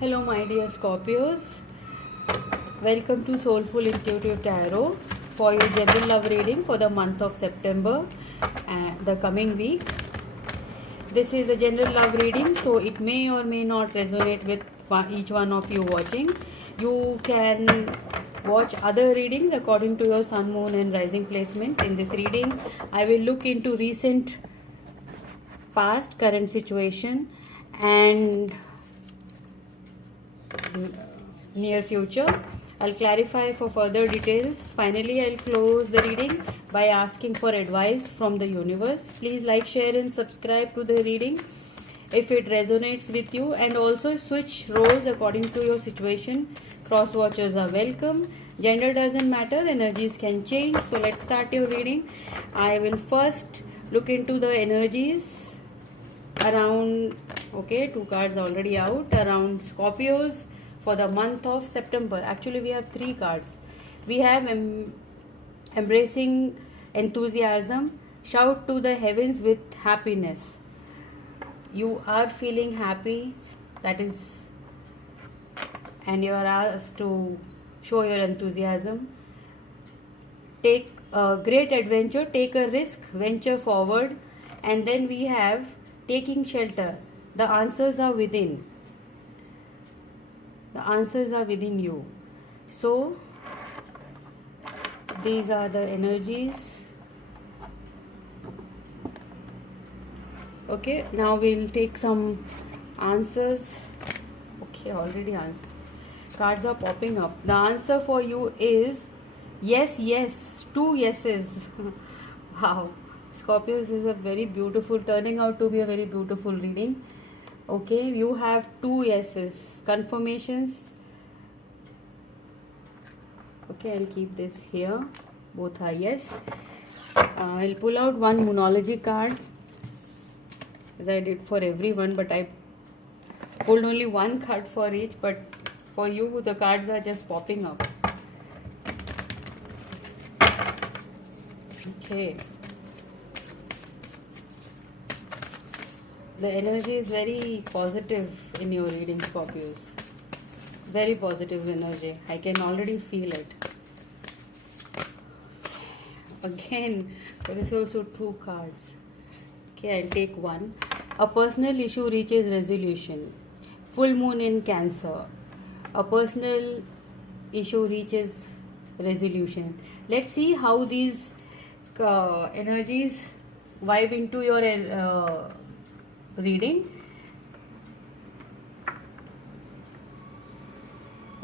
Hello, my dear Scorpios. Welcome to Soulful Intuitive Tarot for your general love reading for the month of September and the coming week. This is a general love reading, so it may or may not resonate with each one of you watching. You can watch other readings according to your sun, moon, and rising placements. In this reading, I will look into recent, past, current situation, and near future. I'll clarify for further details. Finally, I'll close the reading by asking for advice from the universe. Please like, share, and subscribe to the reading if it resonates with you, and also switch roles according to your situation. Cross watchers are welcome. Gender doesn't matter, energies can change. So let's start your reading. I will first look into the energies around, okay, two cards already out, around Scorpios for the month of September. Actually, we have three cards. We have embracing enthusiasm, shout to the heavens with happiness. You are feeling happy, that is, and you are asked to show your enthusiasm. Take a great adventure, take a risk, venture forward. And then we have taking shelter. The answers are within. The answers are within you. So these are the energies. Okay, now we'll take some answers. Okay, already answers. Cards are popping up. The answer for you is yes, yes, two yeses. Wow, Scorpios is a very beautiful, turning out to be a very beautiful reading. Okay, you have two yeses, confirmations. Okay, I'll keep this here. Both are yes. I'll pull out one Moonology card, as I did for everyone, but I pulled only one card for each, but for you the cards are just popping up. Okay. The energy is very positive in your reading, Scorpios. Very positive energy. I can already feel it. Again, there is also two cards. Okay, I'll take one. A personal issue reaches resolution. Full moon in Cancer. A personal issue reaches resolution. Let's see how these energies vibe into your reading.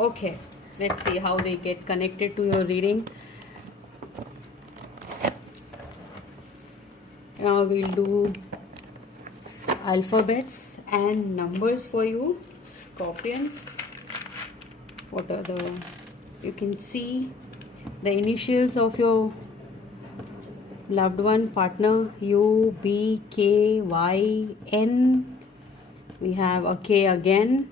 Okay, let's see how they get connected to your reading. Now we'll do alphabets and numbers for you, Scorpions. What are the, you can see the initials of your loved one, partner, U, B, K, Y, N. We have a K again.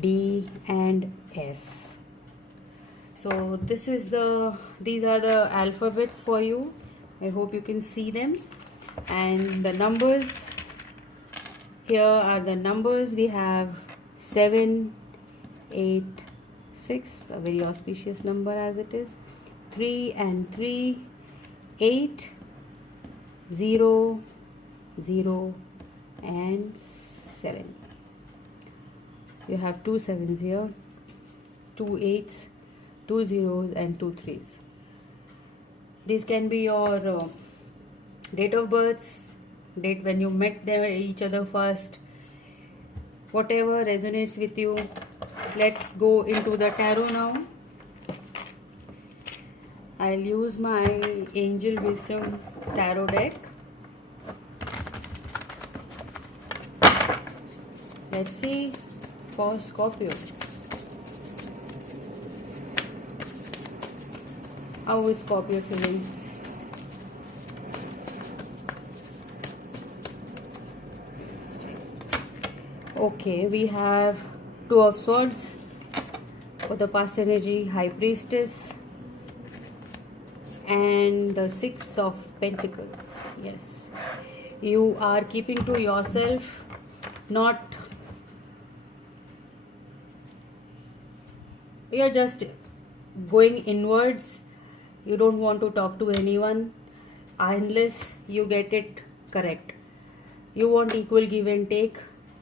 D and S. So these are the alphabets for you. I hope you can see them. And the numbers, here are the numbers. We have 7, 8, 6, a very auspicious number as it is. 3 and 3, 8, 0, 0 and 7. You have 2 sevens here, 2 8s, 2 zeros and 2 3s. These can be your date of birth, date when you met each other first, whatever resonates with you. Let's go into the tarot now. I'll use my Angel Wisdom tarot deck. Let's see for Scorpio. How is Scorpio feeling? Okay, we have Two of Swords for the past energy, High Priestess, and the Six of Pentacles. Yes, you are keeping to yourself, not, you're just going inwards. You don't want to talk to anyone unless you get it correct. You want equal give and take,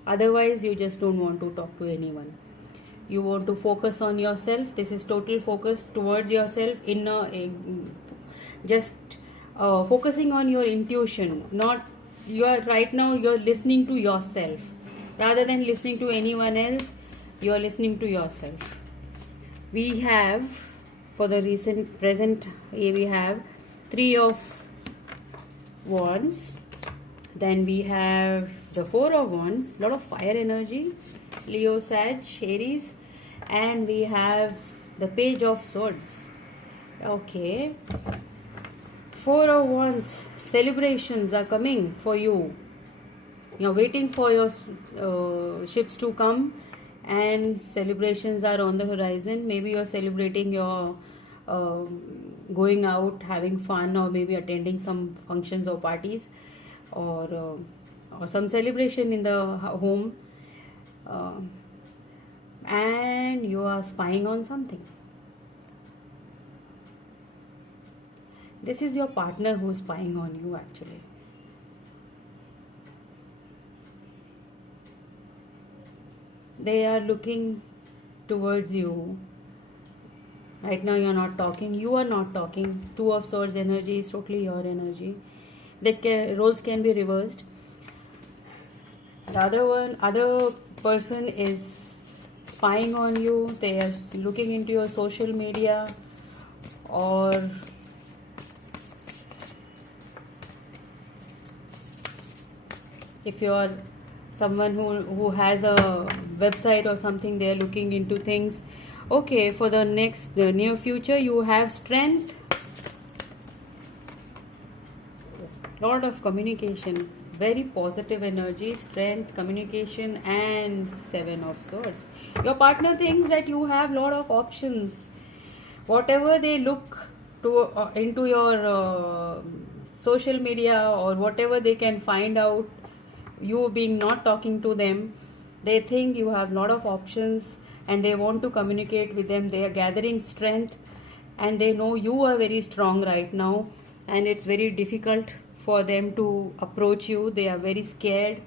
otherwise you just don't want to talk to anyone. You want to focus on yourself. This is total focus towards yourself, just focusing on your intuition. Not, you are right now, you're listening to yourself rather than listening to anyone else. You are listening to yourself. We have, for the recent present, we have Three of Wands. Then we have the Four of Wands, lot of fire energy, Leo, Sag, Aries, and we have the Page of Swords. Okay, Four of Wands, celebrations are coming for you. You're waiting for your ships to come, and celebrations are on the horizon. Maybe you're celebrating your going out, having fun, or maybe attending some functions or parties, or some celebration in the home, and you are spying on something. This is your partner who's spying on you actually. They are looking towards you. Right now you're not talking, you are not talking. Two of Swords energy is totally your energy. Roles can be reversed. The other person is spying on you. They are looking into your social media, or if you are someone who has a website or something, they are looking into things. Okay, for the near future, you have Strength, lot of communication, very positive energy, Strength, communication, and Seven of Swords. Your partner thinks that you have lot of options. Whatever they look to into your social media, or whatever they can find out, you being not talking to them, they think you have lot of options and they want to communicate with them. They are gathering strength, and they know you are very strong right now, and it's very difficult for them to approach you. They are very scared.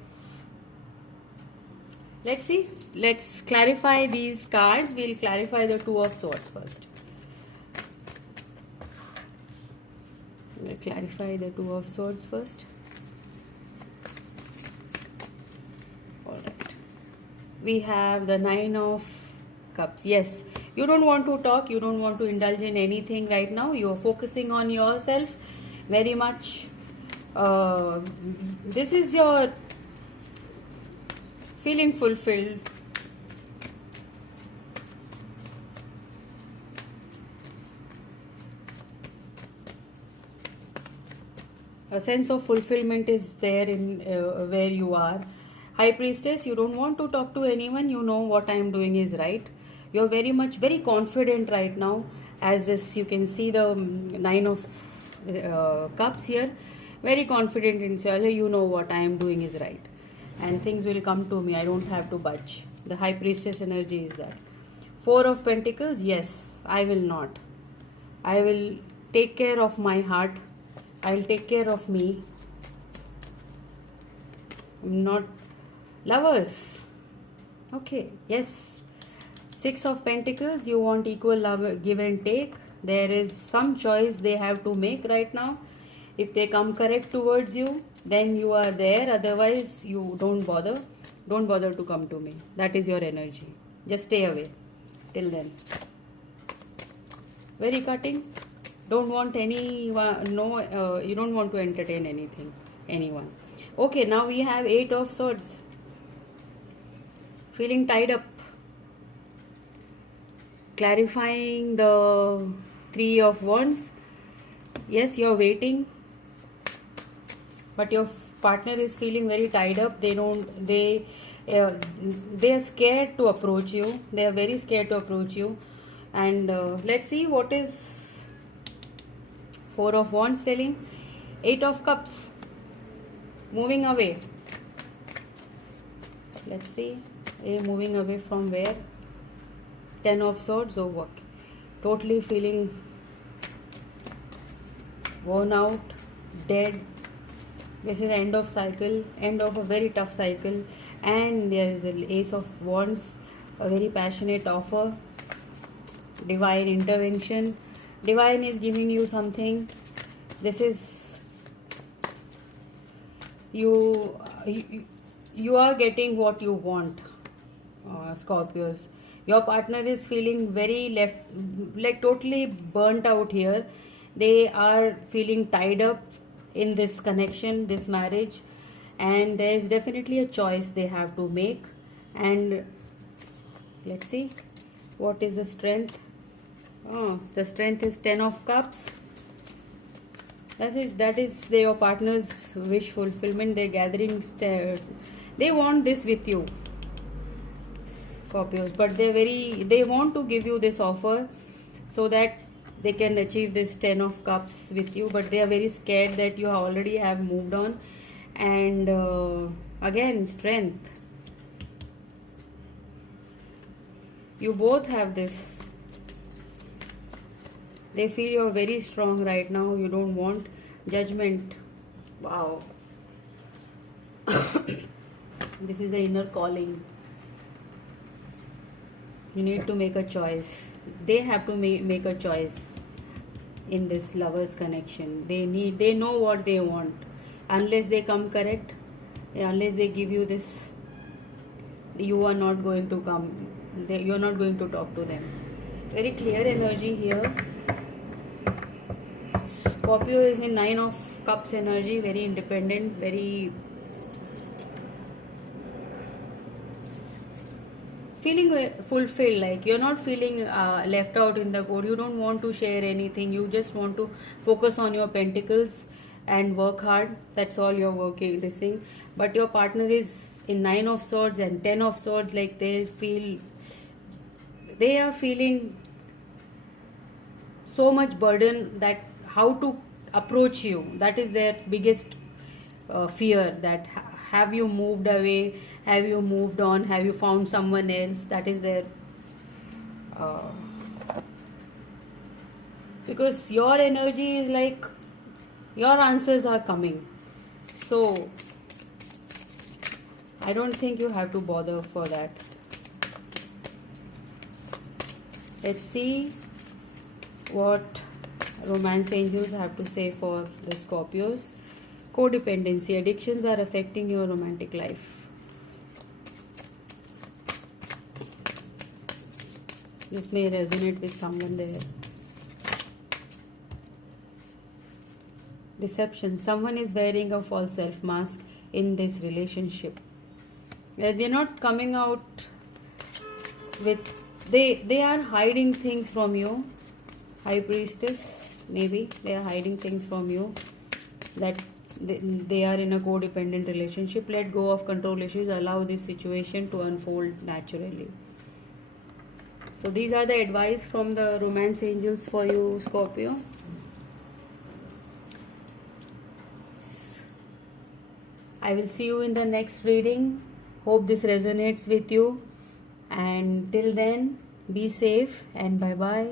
Let's see, let's clarify these cards. We'll clarify the Two of Swords first. We'll clarify the Two of Swords first. Alright, we have the Nine of Cups. Yes, you don't want to talk, you don't want to indulge in anything right now. You are focusing on yourself very much. This is your feeling fulfilled. A sense of fulfillment is there in where you are. High Priestess, you don't want to talk to anyone. You know what I am doing is right. You're very confident right now. As this, you can see the Nine of Cups here. Very confident in yourself. You know what I am doing is right, and things will come to me. I don't have to budge. The High Priestess energy is that. Four of Pentacles. Yes, I will not. I will take care of my heart. I'll take care of me. I'm not. Lovers. Okay. Yes. Six of Pentacles, you want equal love, give and take. There is some choice they have to make right now. If they come correct towards you, then you are there. Otherwise, you don't bother. Don't bother to come to me. That is your energy. Just stay away till then. Very cutting. Don't want anyone. No, you don't want to entertain anyone. Okay, now we have Eight of Swords. Feeling tied up. Clarifying the Three of Wands. Yes, you're waiting, but your partner is feeling very tied up. They are scared to approach you. They are very scared to approach you. And let's see what is Four of Wands telling Eight of Cups, moving away. Let's see, moving away from where? Ten of Swords, oh what? Totally feeling worn out, dead. This is the end of cycle, end of a very tough cycle. And there is an Ace of Wands, a very passionate offer, divine intervention. Divine is giving you something. This is you are getting what you want, Scorpios. Your partner is feeling very like totally burnt out here. They are feeling tied up in this connection, this marriage, and there is definitely a choice they have to make. And let's see, what is the strength? Oh, the strength is Ten of Cups. That is your partner's wish fulfillment. They're gathering, they want this with you, Scorpios, but they want to give you this offer so that they can achieve this Ten of Cups with you, but they are very scared that you already have moved on. And again, strength. You both have this. They feel you're very strong right now. You don't want Judgment. Wow. This is the inner calling. You need to make a choice. They have to make a choice in this lovers connection. They know what they want. Unless they come correct, unless they give you this, you are not going to come. You're not going to talk to them. Very clear energy here. Scorpio is in Nine of Cups energy, very independent, very feeling fulfilled, like you're not feeling left out in the cold. You don't want to share anything. You just want to focus on your pentacles and work hard. That's all you're working this thing. But your partner is in Nine of Swords and Ten of Swords, like they are feeling so much burden that how to approach you. That is their biggest fear, that have you moved away, have you moved on, have you found someone else. That is their because your energy is like your answers are coming, so I don't think you have to bother for that. Let's see what romance angels have to say for the Scorpios. Codependency, addictions are affecting your romantic life. This may resonate with someone there. Deception, someone is wearing a false self mask in this relationship. They're not coming out with, they are hiding things from you. High Priestess, maybe they are hiding things from you, that they are in a codependent relationship. Let go of control issues, allow this situation to unfold naturally. So these are the advice from the romance angels for you, Scorpio. I will see you in the next reading. Hope this resonates with you, and till then, be safe and bye bye.